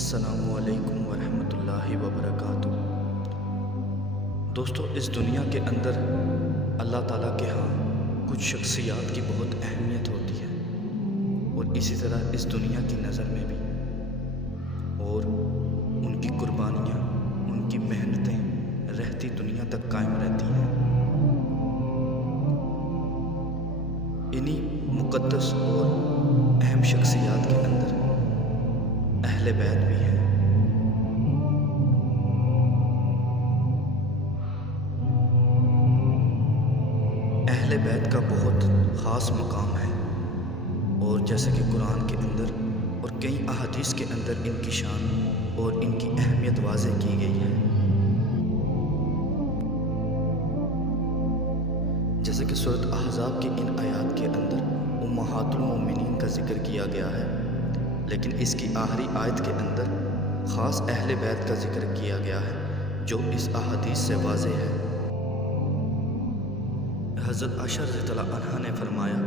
السلام علیکم ورحمۃ اللہ وبرکاتہ۔ دوستو، اس دنیا کے اندر اللہ تعالیٰ کے ہاں کچھ شخصیات کی بہت اہمیت ہوتی ہے، اور اسی طرح اس دنیا کی نظر میں بھی، اور ان کی قربانیاں، ان کی محنتیں رہتی دنیا تک قائم رہتی ہیں۔ انہی مقدس اور اہم شخصیات کے اندر اہل بیت بھی ہیں۔ اہل بیت کا بہت خاص مقام ہے، اور جیسے کہ قرآن کے اندر اور کئی احادیث کے اندر ان کی شان اور ان کی اہمیت واضح کی گئی ہے۔ جیسے کہ سورۃ احزاب کی ان آیات کے اندر امہات المومنین کا ذکر کیا گیا ہے، لیکن اس کی آخری آیت کے اندر خاص اہل بیت کا ذکر کیا گیا ہے، جو اس احادیث سے واضح ہے۔ حضرت عائشہ رضی اللہ عنہا نے فرمایا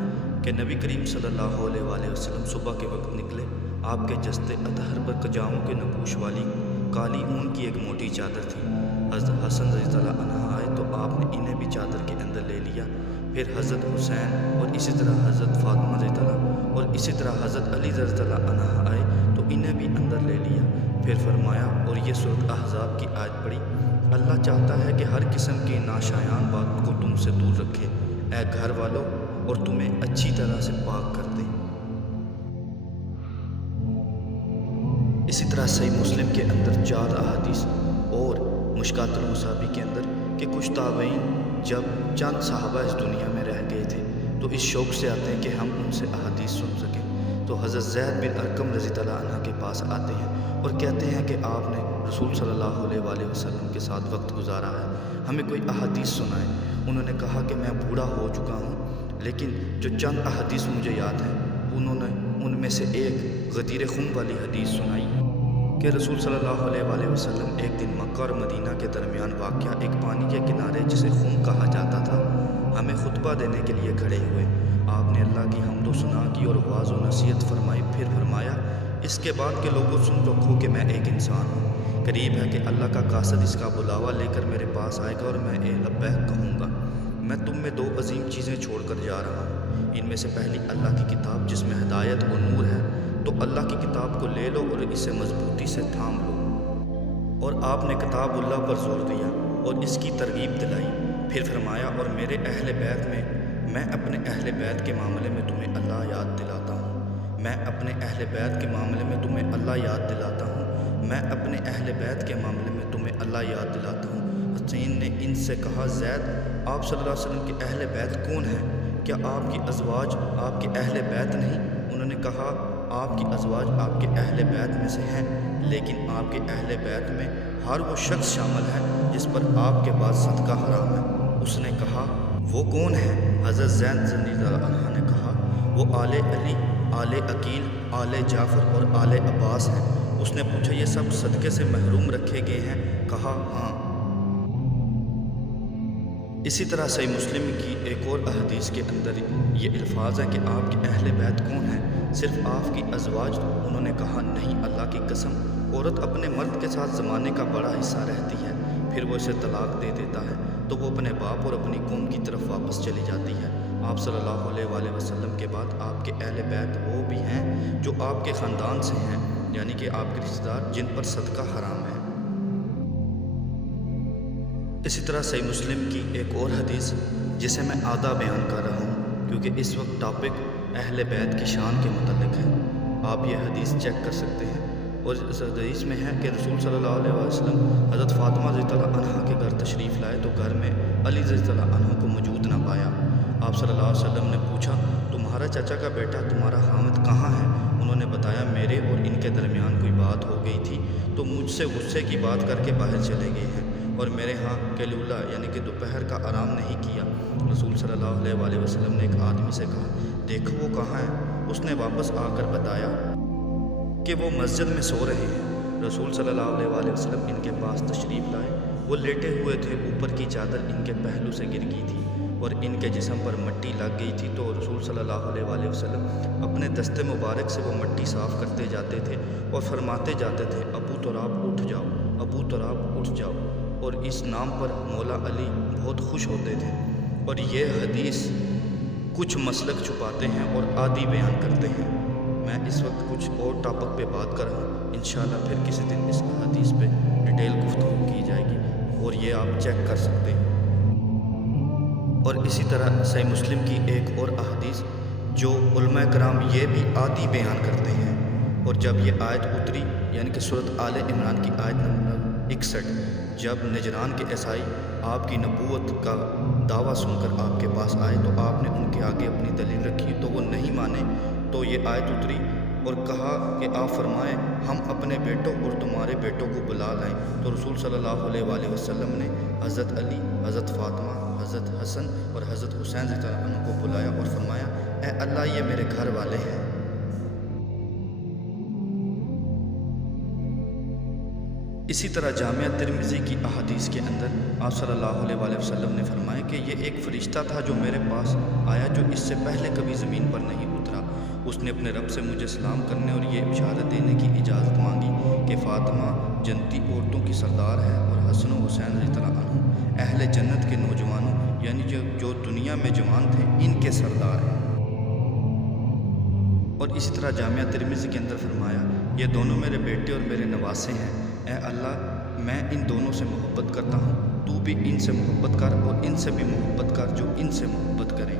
کہ نبی کریم صلی اللہ علیہ وآلہ وسلم صبح کے وقت نکلے، آپ کے جستے اطہر پر کجاؤں کے نقوش والی کالی اون کی ایک موٹی چادر تھی۔ حضرت حسن رضی اللہ عنہ آئے تو آپ نے انہیں بھی چادر کے اندر لے لیا۔ پھر حضرت حسین اور اسی طرح حضرت فاطمہ رضی اللہ اور اسی طرح حضرت علی رضی اللہ عنہ آئے تو انہیں بھی اندر لے لیا۔ پھر فرمایا، اور یہ سورۃ احزاب کی آیت پڑھی، اللہ چاہتا ہے کہ ہر قسم کی ناشایان بات کو تم سے دور رکھے، اے گھر والوں، اور تمہیں اچھی طرح سے پاک کر دے۔ اسی طرح صحیح مسلم کے اندر 4 احادیث اور مشکات المصابیح کے اندر کہ کچھ تابعین جب چند صحابہ اس دنیا میں رہ گئے تھے تو اس شوق سے آتے ہیں کہ ہم ان سے احادیث سن سکیں، تو حضرت زید بن ارقم رضی اللہ عنہ کے پاس آتے ہیں اور کہتے ہیں کہ آپ نے رسول صلی اللہ علیہ وآلہ وسلم کے ساتھ وقت گزارا ہے، ہمیں کوئی احادیث سنائیں۔ انہوں نے کہا کہ میں بوڑھا ہو چکا ہوں، لیکن جو چند احادیث مجھے یاد ہیں، انہوں نے ان میں سے ایک غدیر خم والی حدیث سنائی کہ رسول صلی اللہ علیہ وآلہ وسلم ایک دن مکہ اور مدینہ کے درمیان واقع ایک پانی کے کنارے جسے خم کہا جاتا تھا، ہمیں خطبہ دینے کے لیے کھڑے ہوئے۔ آپ نے اللہ کی حمد و ثنا کی اور واعظ و نصیحت فرمائی، پھر فرمایا، اس کے بعد کے لوگوں سن رکھو کہ میں ایک انسان ہوں، قریب ہے کہ اللہ کا قاصد اس کا بلاوا لے کر میرے پاس آئے گا اور میں لبیک کہوں گا۔ میں تم میں 2 عظیم چیزیں چھوڑ کر جا رہا ہوں، ان میں سے پہلی اللہ کی کتاب جس میں ہدایت اور نور ہے، تو اللہ کی کتاب کو لے لو اور اسے مضبوطی سے تھام لو۔ اور آپ نے کتاب اللہ پر زور دیا اور اس کی ترغیب دلائی۔ پھر فرمایا، اور میرے اہل بیت میں اپنے اہل بیت کے معاملے میں تمہیں اللہ یاد دلاتا ہوں، میں اپنے اہل بیت کے معاملے میں تمہیں اللہ یاد دلاتا ہوں، میں اپنے اہل بیت کے معاملے میں تمہیں اللہ یاد دلاتا ہوں۔ حسین نے ان سے کہا، زید، آپ صلی اللہ علیہ وسلم کے اہل بیت کون ہیں؟ کیا آپ کی ازواج آپ کے اہل بیت نہیں؟ انہوں نے کہا، آپ کی ازواج آپ کے اہل بیت میں سے ہیں، لیکن آپ کے اہل بیت میں ہر وہ شخص شامل ہے جس پر آپ کے بعد صدقہ حرام ہے۔ اس نے کہا، وہ کون ہے؟ حضرت زید رضی اللہ عنہ نے کہا، وہ آل علی، آل عقیل، آل جعفر اور آل عباس ہیں۔ اس نے پوچھا، یہ سب صدقے سے محروم رکھے گئے ہیں؟ کہا، ہاں۔ اسی طرح صحیح مسلم کی ایک اور احادیث کے اندر یہ الفاظ ہیں کہ آپ کے اہل بیت کون ہیں؟ صرف آپ کی ازواج؟ انہوں نے کہا، نہیں، اللہ کی قسم، عورت اپنے مرد کے ساتھ زمانے کا بڑا حصہ رہتی ہے، پھر وہ اسے طلاق دے دیتا ہے تو وہ اپنے باپ اور اپنی قوم کی طرف واپس چلی جاتی ہے۔ آپ صلی اللہ علیہ وآلہ وسلم کے بعد آپ کے اہل بیت وہ بھی ہیں جو آپ کے خاندان سے ہیں، یعنی کہ آپ کے رشتہ دار جن پر صدقہ حرام ہے۔ اسی طرح صحیح مسلم کی ایک اور حدیث جسے میں آدھا بیان کر رہا ہوں کیونکہ اس وقت ٹاپک اہل بیت کی شان کے متعلق ہے، آپ یہ حدیث چیک کر سکتے ہیں۔ اور اس حدیث میں ہے کہ رسول صلی اللہ علیہ وسلم حضرت فاطمہ رضی اللہ عنہ کے گھر تشریف لائے تو گھر میں علی رضی اللہ عنہ کو موجود نہ پایا۔ آپ صلی اللہ علیہ وسلم نے پوچھا، تمہارا چچا کا بیٹا تمہارا خامد کہاں ہے؟ انہوں نے بتایا، میرے اور ان کے درمیان کوئی بات ہو گئی تھی تو مجھ سے غصے کی بات کر کے باہر چلے گئے ہیں، اور میرے ہاں کیلولا یعنی کہ دوپہر کا آرام نہیں کیا۔ رسول صلی اللہ علیہ وآلہ وسلم نے ایک آدمی سے کہا، دیکھو وہ کہاں ہے؟ اس نے واپس آ کر بتایا کہ وہ مسجد میں سو رہے ہیں۔ رسول صلی اللہ علیہ وآلہ وسلم ان کے پاس تشریف لائے، وہ لیٹے ہوئے تھے، اوپر کی چادر ان کے پہلو سے گر گئی تھی اور ان کے جسم پر مٹی لگ گئی تھی تو رسول صلی اللہ علیہ وسلم اپنے دست مبارک سے وہ مٹی صاف کرتے جاتے تھے اور فرماتے جاتے تھے ابو تراب اٹھ جاؤ، ابو تراب اٹھ جاؤ، اور اس نام پر مولا علی بہت خوش ہوتے تھے۔ اور یہ حدیث کچھ مسلک چھپاتے ہیں اور آدھی بیان کرتے ہیں۔ میں اس وقت کچھ اور ٹاپک پہ بات کر رہا ہوں، انشاءاللہ پھر کسی دن اس حدیث پہ ڈیٹیل گفتگو کی جائے گی اور یہ آپ چیک کر سکتے ہیں۔ اور اسی طرح صحیح مسلم کی ایک اور احادیث جو علماء کرام یہ بھی آدھی بیان کرتے ہیں، اور جب یہ آیت اتری یعنی کہ سورۃ آل عمران کی آیت نمبر 61، جب نجران کے عیسائی آپ کی نبوت کا دعویٰ سن کر آپ کے پاس آئے تو آپ نے ان کے آگے اپنی دلیل رکھی تو وہ نہیں مانے، تو یہ آیت اتری اور کہا کہ آپ فرمائیں ہم اپنے بیٹوں اور تمہارے بیٹوں کو بلا لائیں۔ تو رسول صلی اللہ علیہ وسلم نے حضرت علی، حضرت فاطمہ، حضرت حسن اور حضرت حسین رضی اللہ عنہ کو بلایا اور فرمایا اے اللہ یہ میرے گھر والے ہیں۔ اسی طرح جامعہ ترمذی کی احادیث کے اندر آپ صلی اللہ علیہ وسلم نے فرمایا کہ یہ ایک فرشتہ تھا جو میرے پاس آیا جو اس سے پہلے کبھی زمین پر نہیں اترا۔ اس نے اپنے رب سے مجھے سلام کرنے اور یہ بشارت دینے کی اجازت مانگی کہ فاطمہ جنتی عورتوں کی سردار ہے اور حسن و حسین رضی اللہ عنہ اہل جنت کے نوجوانوں یعنی جو دنیا میں جوان تھے ان کے سردار ہیں۔ اور اسی طرح جامعہ ترمذی کے اندر فرمایا یہ دونوں میرے بیٹے اور میرے نواسے ہیں، اے اللہ میں ان دونوں سے محبت کرتا ہوں، تو بھی ان سے محبت کر اور ان سے بھی محبت کر جو ان سے محبت کریں۔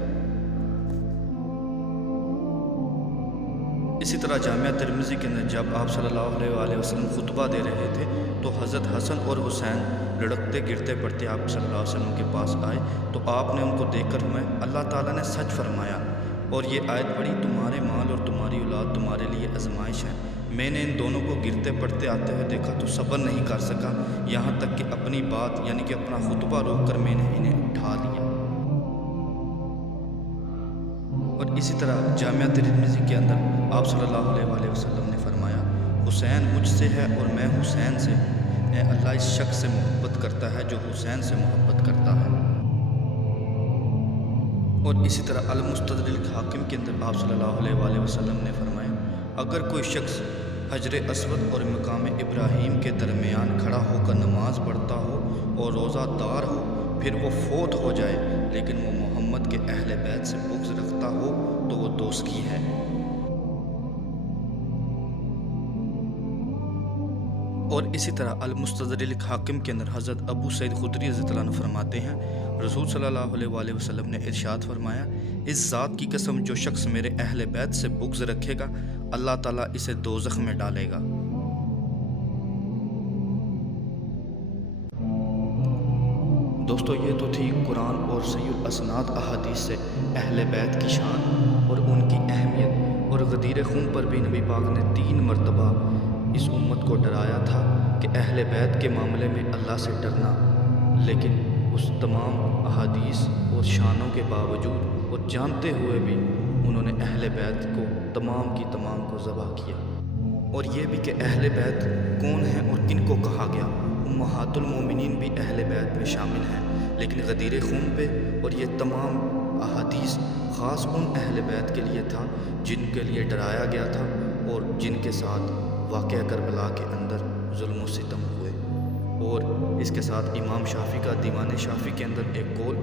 اسی طرح جامعہ ترمذی کے اندر جب آپ صلی اللہ علیہ وسلم خطبہ دے رہے تھے تو حضرت حسن اور حسین لڑکتے گرتے پڑتے آپ صلی اللہ علیہ وسلم کے پاس آئے تو آپ نے ان کو دیکھ کر فرمایا اللہ تعالیٰ نے سچ فرمایا، اور یہ آیت پڑھی تمہارے مال اور تمہاری اولاد تمہارے لیے آزمائش ہے۔ میں نے ان دونوں کو گرتے پڑتے آتے ہوئے دیکھا تو صبر نہیں کر سکا، یہاں تک کہ اپنی بات یعنی کہ اپنا خطبہ روک کر میں نے انہیں اٹھا لیا۔ اور اسی طرح جامعہ ترمذی کے اندر آپ صلی اللہ علیہ وسلم نے فرمایا حسین مجھ سے ہے اور میں حسین سے، اے اللہ اس شخص سے محبت کرتا ہے جو حسین سے محبت کرتا ہے۔ اور اسی طرح المستدرک حاکم کے اندر آپ صلی اللہ علیہ وسلم نے فرمایا اگر کوئی شخص حجر اسود اور مقام ابراہیم کے درمیان کھڑا ہو کر نماز پڑھتا ہو اور روزہ دار ہو پھر وہ فوت ہو جائے لیکن وہ محمد کے اہل بیت سے بغض رکھتا ہو تو وہ دوزخی ہے۔ اور اسی طرح المستدرک حاکم کے اندر حضرت ابو سعید خدری رضی اللہ عنہ فرماتے ہیں رسول صلی اللہ علیہ وسلم نے ارشاد فرمایا اس ذات کی قسم جو شخص میرے اہل بیت سے بغض رکھے گا اللہ تعالیٰ اسے دوزخ میں ڈالے گا۔ دوستو یہ تو تھی قرآن اور صحیح الاسناد احادیث سے اہل بیت کی شان اور ان کی اہمیت، اور غدیر خون پر بھی نبی پاک نے 3 مرتبہ اس امت کو ڈرایا تھا کہ اہل بیت کے معاملے میں اللہ سے ڈرنا، لیکن اس تمام احادیث اور شانوں کے باوجود اور جانتے ہوئے بھی انہوں نے اہل بیت کو تمام کی تمام کو ذبح کیا۔ اور یہ بھی کہ اہل بیت کون ہیں اور کن کو کہا گیا، امہات المومنین بھی اہل بیت میں شامل ہیں، لیکن غدیر خون پہ اور یہ تمام احادیث خاص ان اہل بیت کے لیے تھا جن کے لیے ڈرایا گیا تھا اور جن کے ساتھ واقعہ کربلا کے اندر ظلم و ستم ہوئے۔ اور اس کے ساتھ امام شافعی کا دیوان شافعی کے اندر ایک قول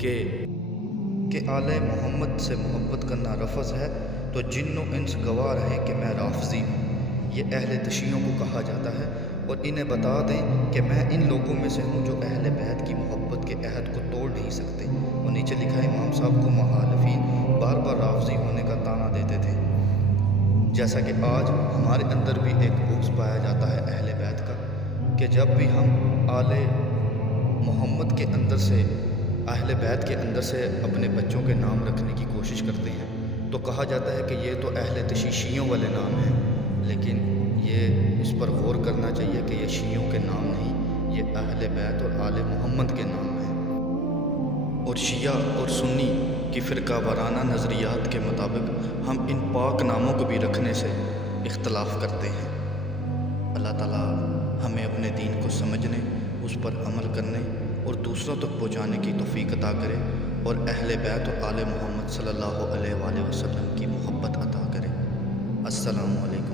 کہ آل محمد سے محبت کرنا رفض ہے تو جن و انس گواہ ہیں کہ میں رافضی ہوں۔ یہ اہل تشیعوں کو کہا جاتا ہے اور انہیں بتا دیں کہ میں ان لوگوں میں سے ہوں جو اہل بیت کی محبت کے عہد کو توڑ نہیں سکتے۔ اور نیچے لکھا ہے امام صاحب کو مخالفین بار بار رافضی ہونے کا طعنہ دیتے تھے، جیسا کہ آج ہمارے اندر بھی ایک بغض پایا جاتا ہے اہل بیت کا کہ جب بھی ہم آل محمد کے اندر سے اہل بیت کے اندر سے اپنے بچوں کے نام رکھنے کی کوشش کرتے ہیں تو کہا جاتا ہے کہ یہ تو اہل تشیع شیعوں والے نام ہیں، لیکن یہ اس پر غور کرنا چاہیے کہ یہ شیعوں کے نام نہیں، یہ اہل بیت اور آل محمد کے نام ہیں۔ اور شیعہ اور سنی کی فرقہ وارانہ نظریات کے مطابق ہم ان پاک ناموں کو بھی رکھنے سے اختلاف کرتے ہیں۔ اللہ تعالیٰ ہمیں اپنے دین کو سمجھنے، اس پر عمل کرنے اور دوسروں تک پہنچانے کی توفیق عطا کرے۔ اور اہل بیت و آل محمد صلی اللہ علیہ وآلہ وسلم کی محبت عطا کرے۔ السلام علیکم۔